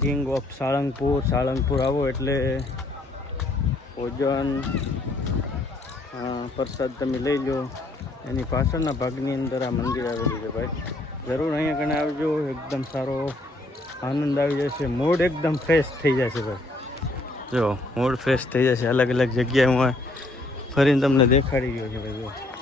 King of Salangpur Salangpur આવો એટલે ભોજન પ્રસાદ તમે લઈ લો. એની પાછળના ભાગની અંદર આ મંદિર આવેલું છે ભાઈ. જરૂર અહીંયા કણે આવજો, એકદમ સારો આનંદ આવી જશે. મૂડ એકદમ ફ્રેશ થઈ જશે ભાઈ. જો મૂડ ફ્રેશ થઈ જશે. અલગ અલગ જગ્યાએ હું ફરીને તમને દેખાડી ગયો છે ભાઈ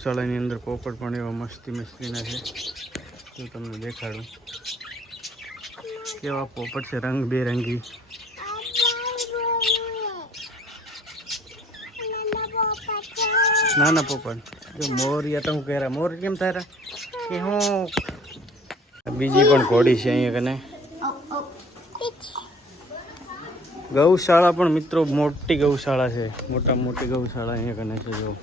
ગૌશાળાની અંદર પોપટ પણ એવા મસ્તી મસ્તીના છે. હું તમને દેખાડું. કેવા પોપટ છે, રંગબેરંગી. નાના પોપટ. જો મોરિયા તો હું કહેરા મોર કેમ થાય કે હું બીજી પણ ઘોડી છે અહીંયા કને. ગૌશાળા પણ મિત્રો મોટી ગૌશાળા છે. મોટા મોટી ગૌશાળા અહીંયા કને છે, જો.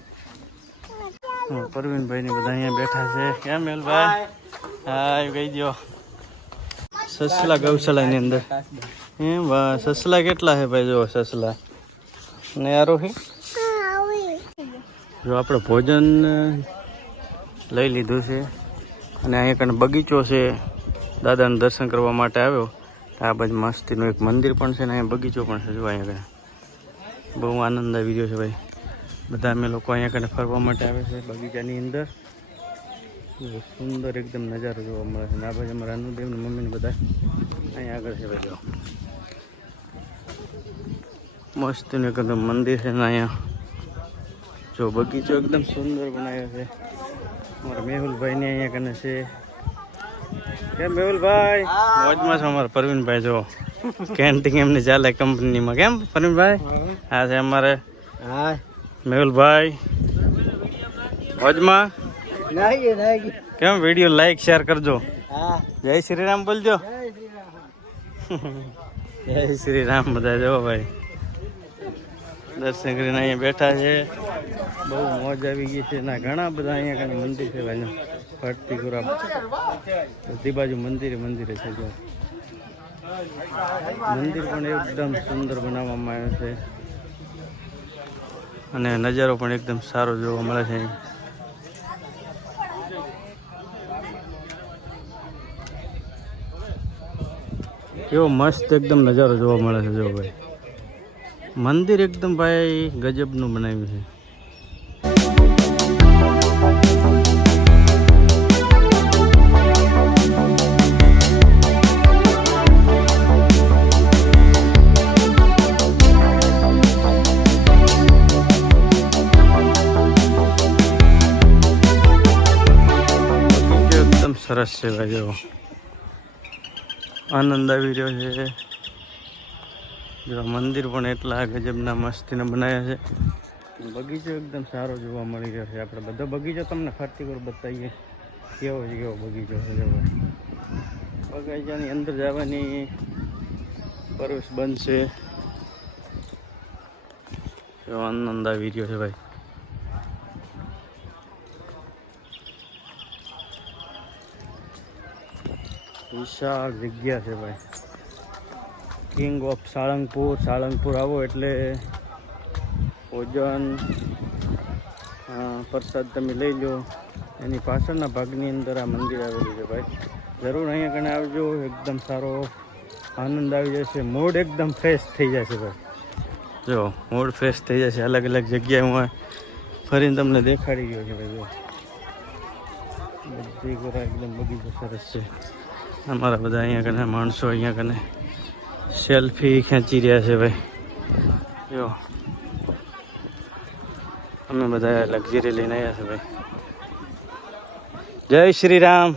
પરવીનભાઈ ને બધા અહીંયા બેઠા છે. કેમ, મેલભાઈ? હા, એ કહી દો સસલા ગૌશાળાની અંદર. એમ, વાહ, સસલા કેટલા છે ભાઈ જો સસલા. ને આરોહી જો આપણે ભોજન લઈ લીધું છે. અને અહીંયા કને બગીચો છે. દાદાને દર્શન કરવા માટે આવ્યો. આ બાજુ મસ્તીનું એક મંદિર પણ છે ને, અહીંયા બગીચો પણ છે જો અહીંયા બહુ આનંદ આવી ગયો છે ભાઈ. બધા અમે લોકો અહીંયા કને ફરવા માટે આવે છે બગીચાની અંદર. સુંદર એકદમ નજારો જોવા મળે છે. ને બાજુ અમારા અનુદેવ ને મમ્મી ને બધા અહીંયા આગળ છે ભાઈ જો ને એકદમ મંદિર છે ને અહીંયા. જો બગીચો એકદમ સુંદર બનાવ્યો છે. અમારા મેહુલભાઈ ને અહીંયા કને છે. કેમ મેહુલભાઈ? મોજમાં છો અમારા પરવીનભાઈ જો. કેન્ટીન એમને ચાલે કંપનીમાં કેમ પરવીનભાઈ? હા છે અમારે. હા. મેહુલભાઈ નાગી કેમ? વીડિયો લાઈક શેર કરજો. જય શ્રી રામ બોલજો. જય શ્રી રામ બધા જો ભાઈ. દર્શન કરીને અહીંયા બેઠા છે. બહુ મોજ આવી ગઈ છે. ના ઘણા બધા અહીંયા ઘણા મંદિર છે ભાઈ ફરતી ગુરા બધી બાજુ મંદિરે મંદિરે છે જો. મંદિર પણ એકદમ સુંદર બનાવવામાં આવ્યું છે. અને નજારો પણ એકદમ સારો જોવા મળે છે. કેવો મસ્ત એકદમ નજારો જોવા મળે છે જો ભાઈ મંદિર એકદમ ભાઈ ગજબનું બનાવ્યું છે સરસ છે ભાઈ જો આનંદ આવી રહ્યો છે. જો મંદિર પણ એટલા ગજબના મસ્તીને બનાવ્યા છે. બગીચો એકદમ સારો જોવા મળી રહ્યો છે. આપણે બધો બગીચો તમને ફરતી પર બતાવીએ. કેવો છે, કેવો બગીચો છે બગીચાની અંદર જવાની પ્રવેશ બંધ છે આનંદ આવી રહ્યો છે ભાઈ. વિશાળ જગ્યા છે ભાઈ. કિંગ ઓફ સાળંગપુર સાળંગપુર આવો એટલે ભોજન પ્રસાદ તમે લઈ લો. એની પાછળના ભાગની અંદર આ મંદિર આવેલું છે ભાઈ. જરૂર અહીંયા કણે આવજો, એકદમ સારો આનંદ આવી જશે. મૂડ એકદમ ફ્રેશ થઈ જશે ભાઈ. જો મૂડ ફ્રેશ થઈ જશે. અલગ અલગ જગ્યાએ ફરીને તમને દેખાડી ગયો છે ભાઈ, જો. બધી ઘરા એકદમ બગીચો સરસ છે. અમારા બધા અહીંયા કને, માણસો અહીંયા કને સેલ્ફી ખેંચી રહ્યા છે ભાઈ. જો. અમે બધા લક્ઝરી લઈને આવ્યા છે ભાઈ. જય શ્રી રામ.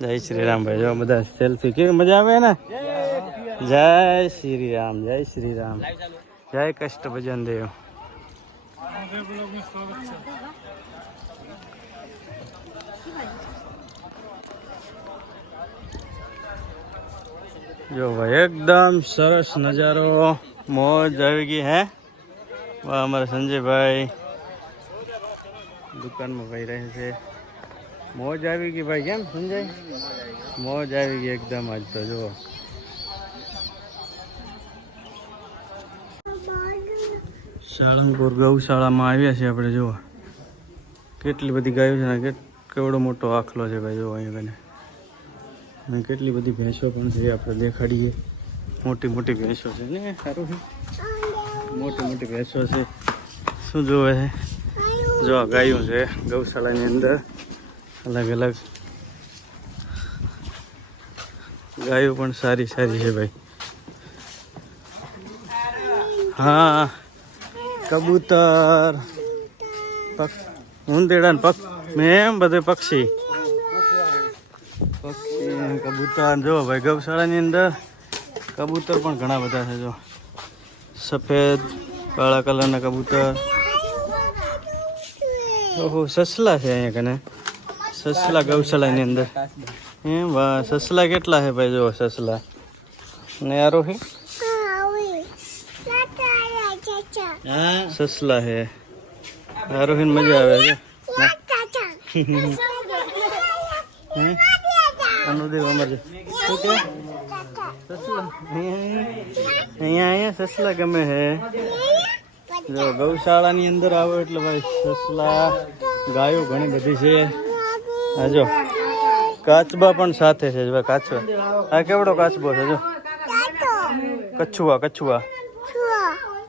જય શ્રી રામ ભાઈ. જો બધા સેલ્ફી કેવી મજા આવે ને? જય શ્રી રામ, જય શ્રી રામ. જય કષ્ટ ભજન દેવ. જો ભાઈ, એકદમ સરસ નજારો. મોજ આવી ગઈ, હે? વાહ, અમારા સંજયભાઈ દુકાનમાં ભાઈ રહે છે. મોજ આવી ગઈ ભાઈ, કેમ સંજય? મોજ આવી ગઈ એકદમ આજ તો, જુઓ. સાળંગપુર ગૌશાળામાં આવ્યા છીએ આપણે, જુઓ. કેટલી બધી ગાયો છે ને કેવડો મોટો આખલો છે ભાઈ, જુઓ અહીંયા કને. અને કેટલી બધી ભેંસો પણ છે, આપણે દેખાડીએ. મોટી મોટી ભેંસો છે, ને? સારું મોટી મોટી ભેંસો છે. શું જોવે છે? જો ગાયો છે, ગૌશાળાની અંદર. અલગ અલગ. ગાયો પણ સારી સારી છે, ભાઈ. હા. કબૂતર. પક ઉંદેડા ને પક્ષ મેં બધે પક્ષી પક્ષી. કબૂતર. જો ભાઈ ગૌશાળાની અંદર કબૂતર પણ ઘણા બધા છે જો. સફેદ કાળા કલરના કબૂતર. ઓહો સસલા છે અહીંયા કને? સસલા ગૌશાળાની અંદર. હે વાહ સસલા કેટલા છે ભાઈ જો સસલા. ને આરોહી સસલા છે. આરોહીને મજા આવે છે. હે? અનુદેવ અમર. અહીંયા અહીંયા સસલા ગમે હે. જો ગૌશાળાની અંદર આવો એટલે ભાઈ સસલા, ગાયો ઘણી બધી છે. હા જો, કાચબા પણ સાથે છે ભાઈ કાચબા. આ કેવડો કાચબો છે, જો. કચ્છુઆ કચ્છુઆ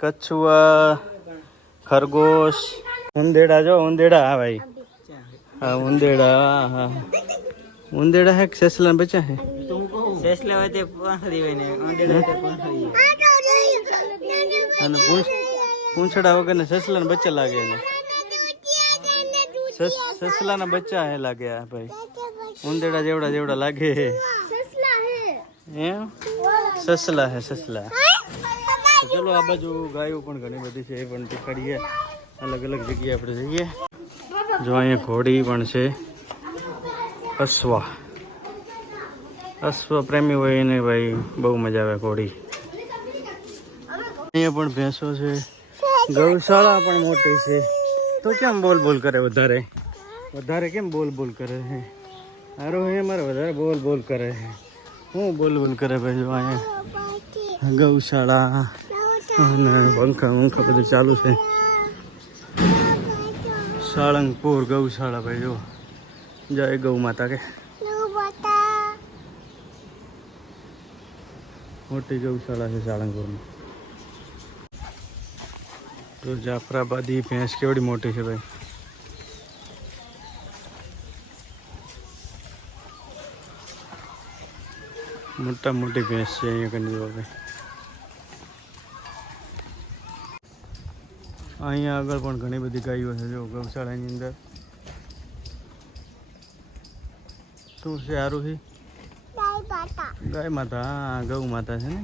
કચ્છુઆ ખરગોશ. ઉંદેડા, જો ઉંદેડા, હા ભાઈ. હા, ઉંદેડા હા. ઉંદેડા હે સેસલા સસલા બચ્ચા હે? સેસલે હોય તે પાંખડી હોય ને ઓંદેડા તે પાંખડી અને પૂંછ પૂંછડા વગર ને સસલા ને બચ્ચા લાગે ને. સસ- સસલાના બચ્ચા હે લાગે આ ભાઈ. ઉંદેડા જેવડા જેવડા લાગે હે. એમ? સસલા હે સસલા. ચલો આ બાજુ ગાયો પણ ઘણી બધી છે એ પણ દેખાડીએ અલગ અલગ જગ્યાએ આપણે જઈએ. જો અહીંયા ઘોડી પણ છે. અશ્વા. અશ્વ પ્રેમી હોય એને ભાઈ બહુ મજા આવે ઘોડી. અહીંયા પણ ભેંસો છે. ગૌશાળા પણ મોટી છે. તો કેમ બોલ બોલ કરે વધારે? વધારે કેમ બોલ બોલ કરે છે હારો હે, મારે વધારે બોલ બોલ કરે છે હું બોલ બોલ કરે ભાઈ અહીંયા? ગૌશાળા. અને પંખા પંખા બધું ચાલુ છે. સાળંગપુર ગૌશાળા ભાઈ જો. જય ગૌ માતા કે. મોટી ગૌશાળા છે સાળંગપુરમાં. તો જાફરાબાદી ભેંસ કેવડી મોટી છે ભાઈ? મોટા મોટી ભેંસ છે અહીંયા કની જોવા ભાઈ. અહીંયા આગળ પણ ઘણી બધી ગાયો છે જો ગૌશાળાની અંદર. શું છે આરુહી? ગાય માતા. હા ગૌ માતા છે ને?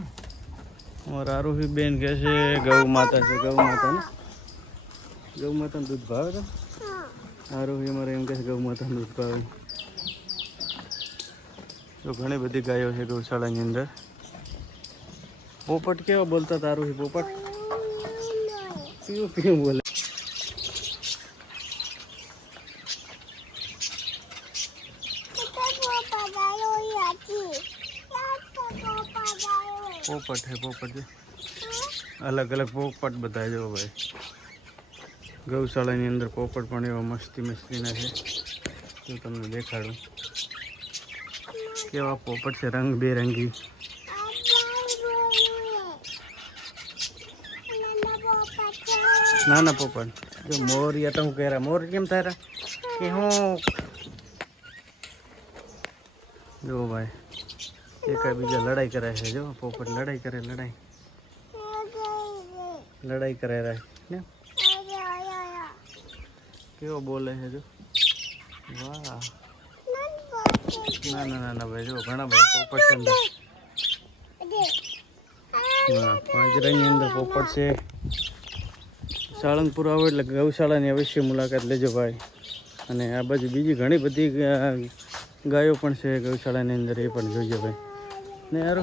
અમારે આરુહી બેન કહે છે ગૌ માતા છે ગૌ માતા ને? ગૌ માતાનું દૂધ ભાવે તો આરુહી અમારે એમ કહે છે ગૌ માતાનું દૂધ ભાવે. તો ઘણી બધી ગાયો છે ગૌશાળાની અંદર. પોપટ કેવા બોલતા તારું પોપટ? પીવું પીવું બોલે. પોપટ છે પોપટ છે અલગ અલગ પોપટ બધા જો ભાઈ ગૌશાળાની અંદર પોપટ પણ એવા મસ્તી મસ્તીના છે હું તમને દેખાડું કેવા પોપટ છે રંગ બેરંગી નાના પોપટ જો મોરિયા તો હું કહેરા મોર કેમ તારા કે હું જો ભાઈ એકાબીજા લડાઈ કરે છે, જો, પોપટ લડાઈ કરે, લડાઈ. લડાઈ કરે રહે ને? કેવો બોલે છે, જો? વાહ. ના ના ના ના, ભાઈ, જો, ઘણા બધા પોપટ છે અંદર. પાંજરાની અંદર પોપટ છે. સાળંગપુર આવો એટલે ગૌશાળાની અવશ્ય મુલાકાત લેજો ભાઈ. અને આ બાજુ બીજી ઘણી બધી ગાયો પણ છે ગૌશાળાની અંદર, એ પણ જોઈએ ભાઈ. ને યાર